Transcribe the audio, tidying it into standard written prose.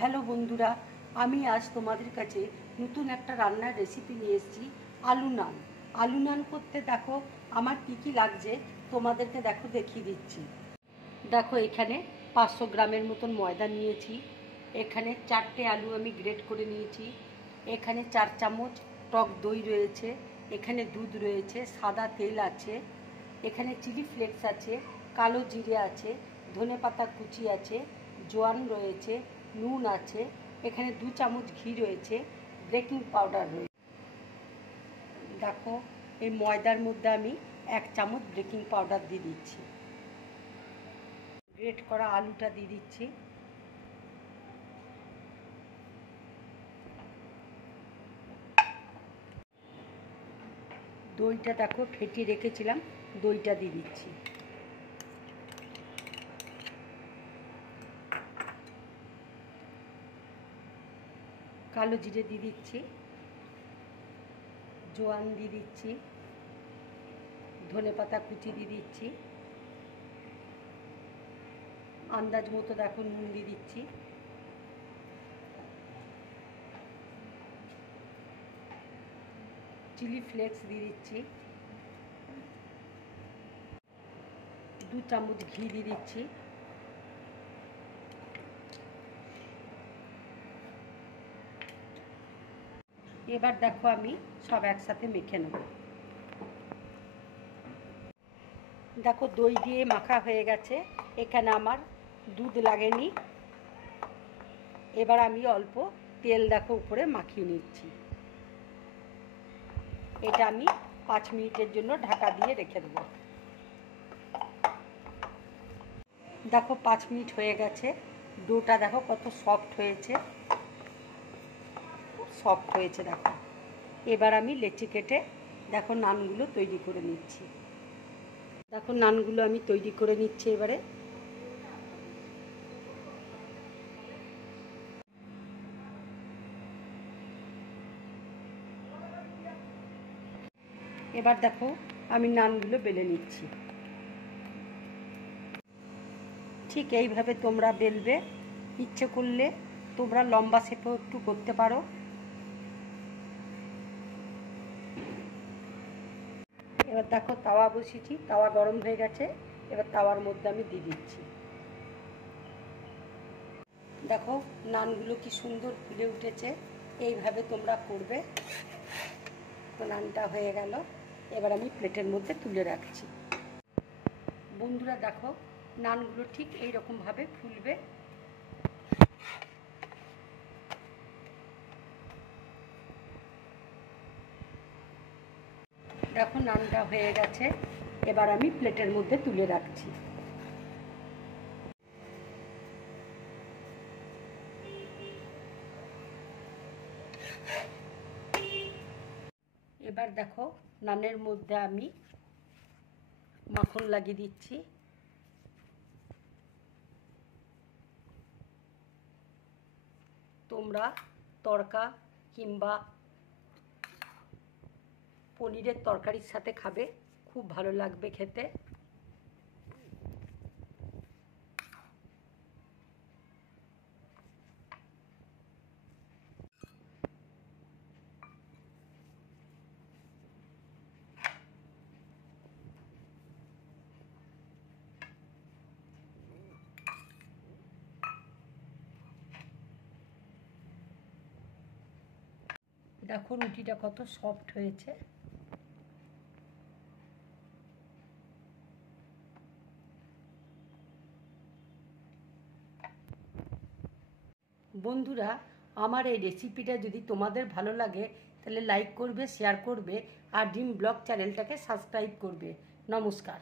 Hello বন্ধুরা, আমি আজ তোমাদের কাছে নতুন একটা রান্নার রেসিপি নিয়ে এসেছি। আলু নান। আলু নান করতে দেখো আমার কি লাগছে তোমাদেরকে দেখিয়ে দিচ্ছি। দেখো এখানে 500 গ্রামের মতন ময়দা নিয়েছি। এখানে 4টে আলু আমি গ্রেট করে নিয়েছি। এখানে 4 চামচ টক দই রয়েছে। এখানে দুধ রয়েছে, সাদা তেল আছে, এখানে চিলি ফ্লেক্স আছে, কালো জিরে আছে, ধনেপাতা কুচি আছে, জোয়ান রয়েছে, নুন আছে, এখানে 2 চামচ ঘি রয়েছে, বেকিং পাউডার রয়েছে। দেখো এই ময়দার মধ্যে আমি 1 চামচ বেকিং পাউডার দিয়ে দিচ্ছি। গ্রেট করা আলুটা দিয়ে দিচ্ছি। দইটা দেখো ফেটিয়ে রেখেছিলাম, দইটা দিয়ে দিচ্ছি। কালো জিরে দিয়ে দিচ্ছি, জোয়ান দিয়ে দিচ্ছি, ধনেপাতা কুচি দিয়ে দিচ্ছি, আন্দাজ মতো দেখো নুন দিয়ে দিচ্ছি, চিলি ফ্লেক্স দিয়ে দিচ্ছি, 2 চামচ ঘি দিয়ে দিচ্ছি। এবার দেখো আমি সব একসাথে মেখে নেব। দেখো দই দিয়ে মাখা হয়ে গেছে, এখানে আমার দুধ লাগেনি। এবার আমি অল্প তেল দেখো উপরে মাখিয়ে নিচ্ছি। এটা আমি 5 মিনিটের জন্য ঢাকা দিয়ে রেখে দেবো। দেখো 5 মিনিট হয়ে গেছে, ডোটা দেখো কত সফট হয়েছে, খুব সফট হয়েছে দেখো। এবার আমি লেচি কেটে দেখো নানগুলো তৈরি করে নিচ্ছি। দেখো নানগুলো আমি তৈরি করে নিচ্ছি। এবার দেখো আমি নানগুলো বেলে নিচ্ছি। ঠিক এইভাবে তোমরা বেলবে। ইচ্ছে করলে তোমরা লম্বা শেপেও একটু করতে পারো। এবার দেখো তাওয়া বসিয়েছি, তাওয়া গরম হয়ে গেছে। এবার তাওয়ার মধ্যে আমি দিয়ে দিচ্ছি। দেখো নানগুলো কি সুন্দর ফুলে উঠেছে। এইভাবে তোমরা করবে। নানটা হয়ে গেল, এবার আমি প্লেটের মধ্যে তুলে রাখছি। বন্ধুরা দেখো নানগুলো ঠিক এইরকমভাবে ফুলবে। দেখো নানটা হয়ে গেছে, এবার আমি প্লেটের মধ্যে তুলে রাখছি। এবার দেখো নানের মধ্যে আমি মাখন লাগিয়ে দিচ্ছি। তোমরা তড়কা কিংবা পনিরের তরকারির সাথে খাবে, খুব ভালো লাগবে খেতে। দেখো রুটিটা কত সফট হয়েছে। বন্ধুরা আমার এই রেসিপিটা যদি তোমাদের ভালো লাগে তাহলে লাইক করবে, শেয়ার করবে আর ড্রিম ব্লগ চ্যানেলটাকে সাবস্ক্রাইব করবে। নমস্কার।